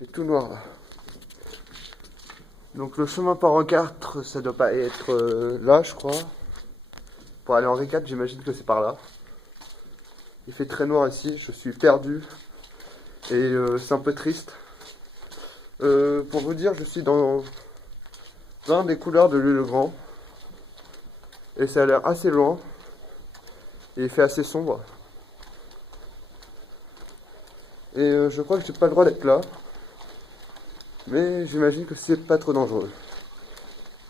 C'est tout noir là. Donc le chemin par Henri IV, ça doit pas être là, je crois. Pour aller en Henri IV, j'imagine que c'est par là. Il fait très noir ici, je suis perdu. Et c'est un peu triste. Pour vous dire, je suis dans un des couleurs de l'Île-le-Grand. Et ça a l'air assez loin. Et il fait assez sombre. Et je crois que j'ai pas le droit d'être là. Mais j'imagine que c'est pas trop dangereux.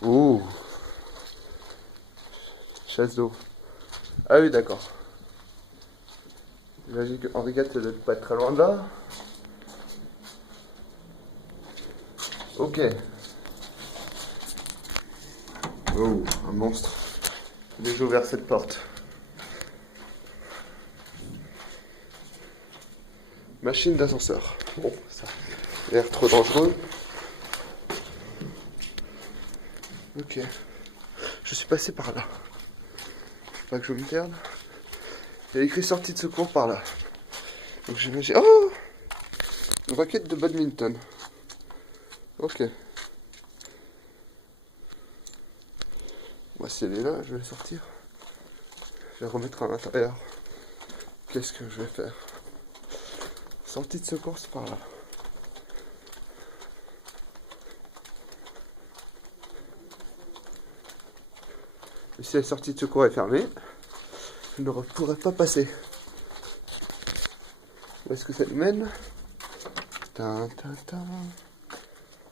Ouh. Chasse d'eau. Ah oui, d'accord. J'imagine que Henri IV, ça doit pas être très loin de là. Ok. Oh, un monstre. J'ai déjà ouvert cette porte. Machine d'ascenseur. Bon, ça a l'air trop dangereux. Ok. Je suis passé par là. Faut pas que je me perde. Il y a écrit sortie de secours par là. Donc j'imagine. Oh! Une raquette de badminton. Ok. Moi, si elle est là, je vais sortir. Je vais remettre à l'intérieur. Qu'est-ce que je vais faire? Sortie de secours, c'est par là. Et si la sortie de secours est fermée, je ne pourrai pas passer. Où est-ce que ça nous mène? Tin, tin, tin.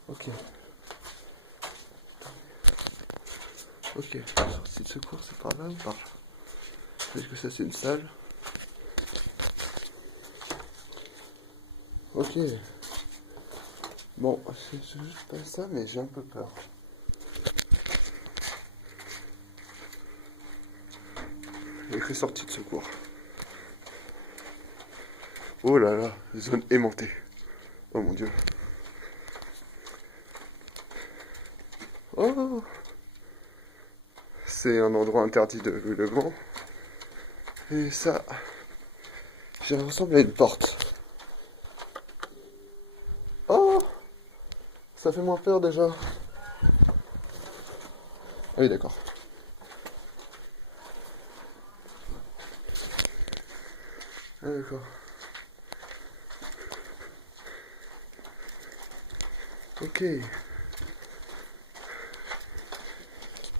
Ok. Ok. Sortie de secours, c'est par là ou par là? Est-ce que ça, c'est une salle? Ok. Bon, c'est juste pas ça, mais j'ai un peu peur. Il y a écrit sortie de secours. Oh là là, zone aimantée. Oh mon dieu. Oh! C'est un endroit interdit de Louis-le-Grand. Et ça, ça ressemble à une porte. Oh! Ça fait moins peur déjà. Ah oui, d'accord. Ah d'accord. Ok.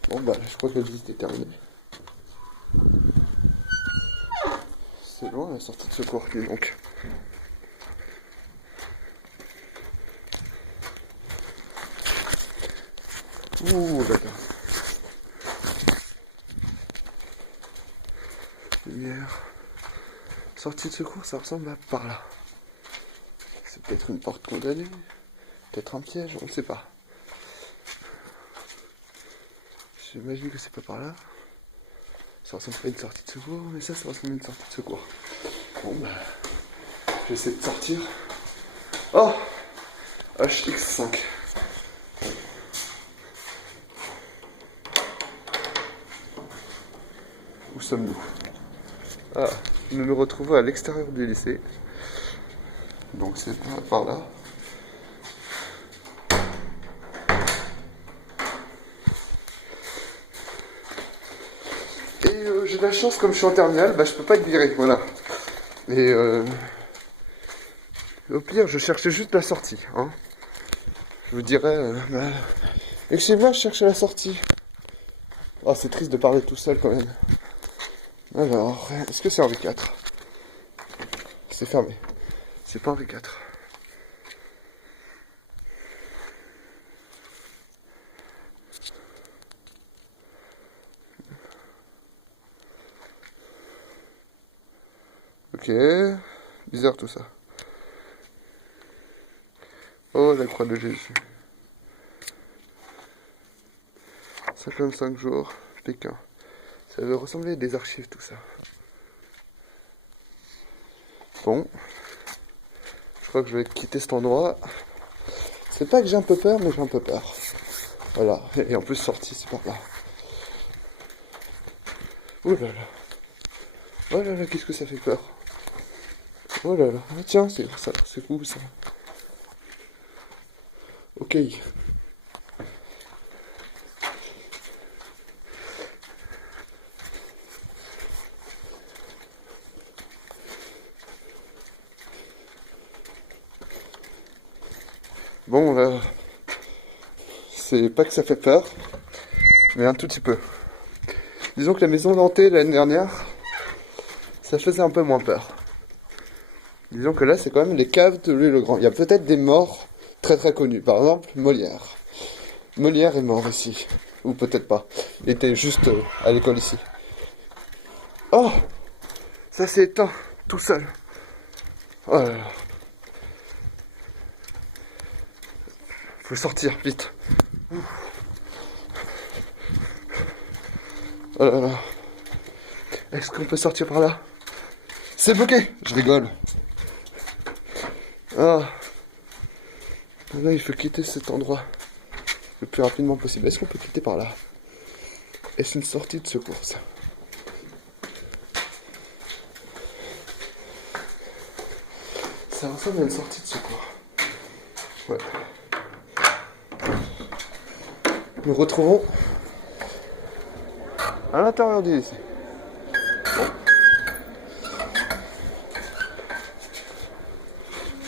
Bon bah, je crois que la visite est terminée. C'est loin la sortie de secours, dis donc. Ouh là là. Lumière. Sortie de secours, ça ressemble à par là. C'est peut-être une porte condamnée. Peut-être un piège, on ne sait pas. J'imagine que c'est pas par là. Ça ressemble pas à une sortie de secours, mais ça ressemble à une sortie de secours. Bon bah, je vais essayer de sortir. Oh! HX5. Où sommes-nous? Ah, nous nous retrouvons à l'extérieur du lycée. Donc c'est par là. Et j'ai de la chance, comme je suis en terminale, bah je peux pas être viré, voilà. Et au pire, je cherchais juste la sortie, hein. Je vous dirais, bah, et chez moi, je cherchais la sortie. Oh, c'est triste de parler tout seul quand même. Alors, est-ce que c'est Henri IV? C'est fermé. C'est pas Henri IV. Ok. Bizarre tout ça. Oh, la croix de Jésus. 55 jours, Pékin. Ça veut ressembler à des archives tout ça. Bon. Je crois que je vais quitter cet endroit. C'est pas que j'ai un peu peur, mais j'ai un peu peur. Voilà. Et en plus, sortie, c'est par là. Oh là là. Oh là là, qu'est-ce que ça fait peur. Oh là là. Ah, tiens, c'est ça. C'est cool ça. Ok. Bon, là, c'est pas que ça fait peur, mais un tout petit peu. Disons que la maison hantée l'année dernière, ça faisait un peu moins peur. Disons que là, c'est quand même les caves de Louis-le-Grand. Il y a peut-être des morts très très connus. Par exemple, Molière. Molière est mort ici. Ou peut-être pas. Il était juste à l'école ici. Oh! Ça s'est éteint tout seul. Oh là là. Faut sortir, vite. Oh là là. Est-ce qu'on peut sortir par là? C'est bloqué! Je rigole. Ah. Là, il faut quitter cet endroit le plus rapidement possible. Est-ce qu'on peut quitter par là? Est-ce une sortie de secours, ça? Ça ressemble à une sortie de secours. Ouais. Nous retrouvons à l'intérieur du lycée. Bon.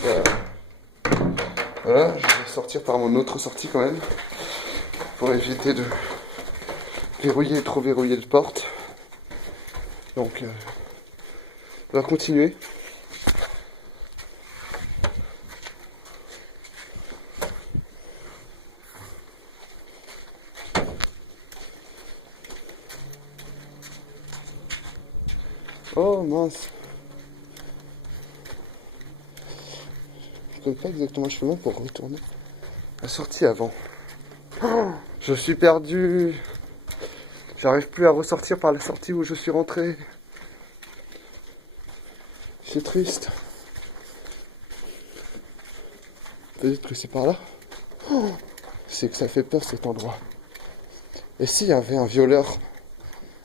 Voilà. Voilà, je vais sortir par mon autre sortie quand même. Pour éviter de verrouiller, trop verrouiller la porte. Donc, on va continuer. Oh mince. Je connais pas exactement le chemin pour retourner la sortie avant. Oh, je suis perdu. J'arrive plus à ressortir par la sortie où je suis rentré. C'est triste. Peut-être que c'est par là. Oh, c'est que ça fait peur cet endroit. Et s'il y avait un violeur,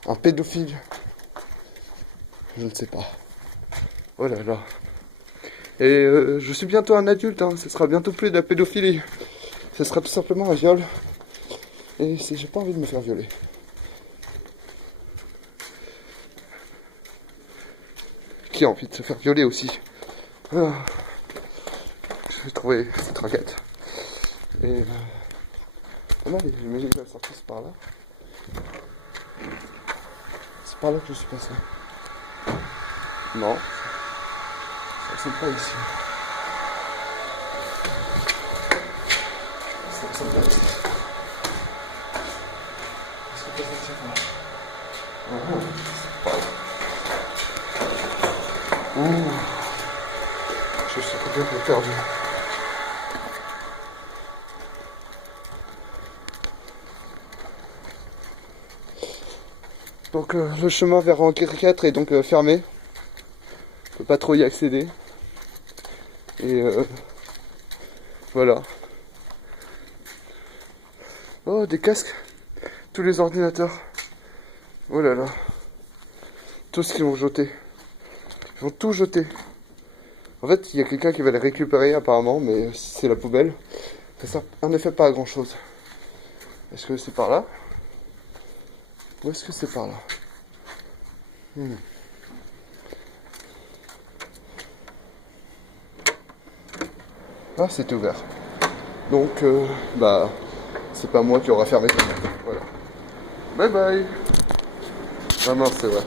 un pédophile? Je ne sais pas. Oh là là. Et je suis bientôt un adulte, hein. Ce sera bientôt plus de la pédophilie. Ce sera tout simplement un viol. Et j'ai pas envie de me faire violer. Qui a envie de se faire violer aussi? Ah. J'ai trouvé cette raquette. Et pas mal, j'imagine que la sortie c'est par là. C'est par là que je suis passé. Non. Ça ressemble pas ici. Ça ressemble pas ici. Est-ce qu'on peut sortir par là? Oh, c'est pas là. Ouh. Je suis complètement perdu. Donc le chemin vers Henri IV est donc fermé. On peut pas trop y accéder. Et voilà. Oh, des casques. Tous les ordinateurs. Oh là là. Tout ce qu'ils vont jeter. Ils vont tout jeter. En fait, il y a quelqu'un qui va les récupérer apparemment, mais c'est la poubelle. Ça sert en effet pas à grand chose. Est-ce que c'est par là? Ou est-ce que c'est par là? Ah, c'était ouvert. Donc, bah, c'est pas moi qui aura fermé ça. Voilà. Bye bye. Ah mince, c'est vrai.